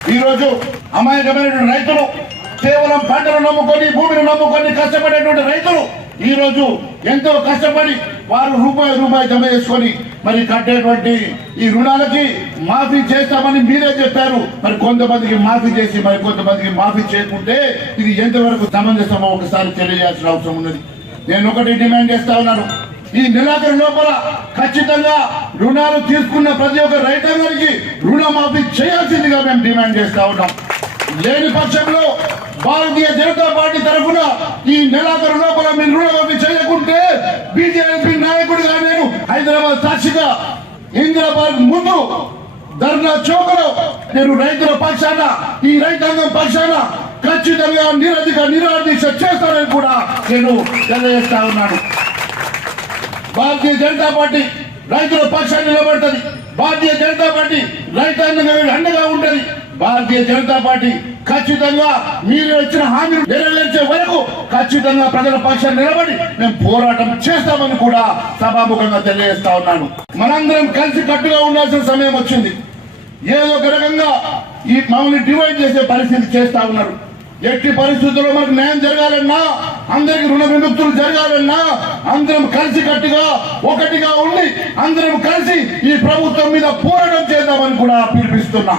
ఈ రోజు అమాయకమైన రైతులు కేవలం పంటలు నమ్ముకొని భూమిని నమ్ముకొని కష్టపడేటువంటి రైతులు ఈ రోజు ఎంతో కష్టపడి వారు రూపాయి జమ చేసుకొని మరి కట్టేటువంటి ఈ రుణాలకి మాఫీ చేస్తామని మీరే చెప్పారు. మరి కొంతమందికి మాఫీ చేసి మరి కొంతమందికి మాఫీ చేయకుంటే ఇది ఎంతవరకు సమంజసమో ఒకసారి తెలియజేయాల్సిన అవసరం ఉన్నది. నేను ఒకటి డిమాండ్ చేస్తా ఉన్నాను, ఈ నెలాఖరు లోపల ఖచ్చితంగా రుణాలు తీసుకున్న ప్రతి ఒక్క రైతాంగానికి రుణమాఫీ చేయాల్సిందిగా మేము డిమాండ్ చేస్తా ఉన్నాం. లేని పక్షంలో భారతీయ జనతా పార్టీ తరఫున ఈ నెలాఖరు లోపల మీరు రుణమాఫీ చేయకుంటే బీజేపీ నాయకుడిగా నేను హైదరాబాద్ సాక్షిగా ఇందిరాబాద్ ముందు ధర్నా చౌకలో నేను రైతుల పక్షాన ఈ రైతాంగం పక్షాన ఖచ్చితంగా నిరాదీక్ష చేస్తానని కూడా నేను తెలియజేస్తా ఉన్నాను. భారతీయ జనతా పార్టీ రైతుల పక్షాన్ని నిలబడుతుంది. భారతీయ జనతా పార్టీ రైతాంగం అండగా ఉంటది. భారతీయ జనతా పార్టీ ఖచ్చితంగా మీరు ఇచ్చిన హామీలు నెరవేర్చే వరకు ఖచ్చితంగా ప్రజల పక్షాన్ని నిలబడి మేము పోరాటం చేస్తామని కూడా సభాముఖంగా తెలియజేస్తా ఉన్నాను. మనందరం కలిసి కట్టుగా ఉండాల్సిన సమయం వచ్చింది. ఏదో ఒక రకంగా ఈ మమ్మల్ని డివైడ్ చేసే పరిస్థితి చేస్తా ఉన్నారు. ఎట్టి పరిస్థితుల్లో మనకు న్యాయం జరగాలన్నా, అందరికి రుణ విముక్తులు జరగాలన్నా అందరం కలిసి కట్టుగా ఒకటిగా ఉండి అందరం కలిసి ఈ ప్రభుత్వం మీద పోరాటం చేద్దామని కూడా పిలిపిస్తున్నా.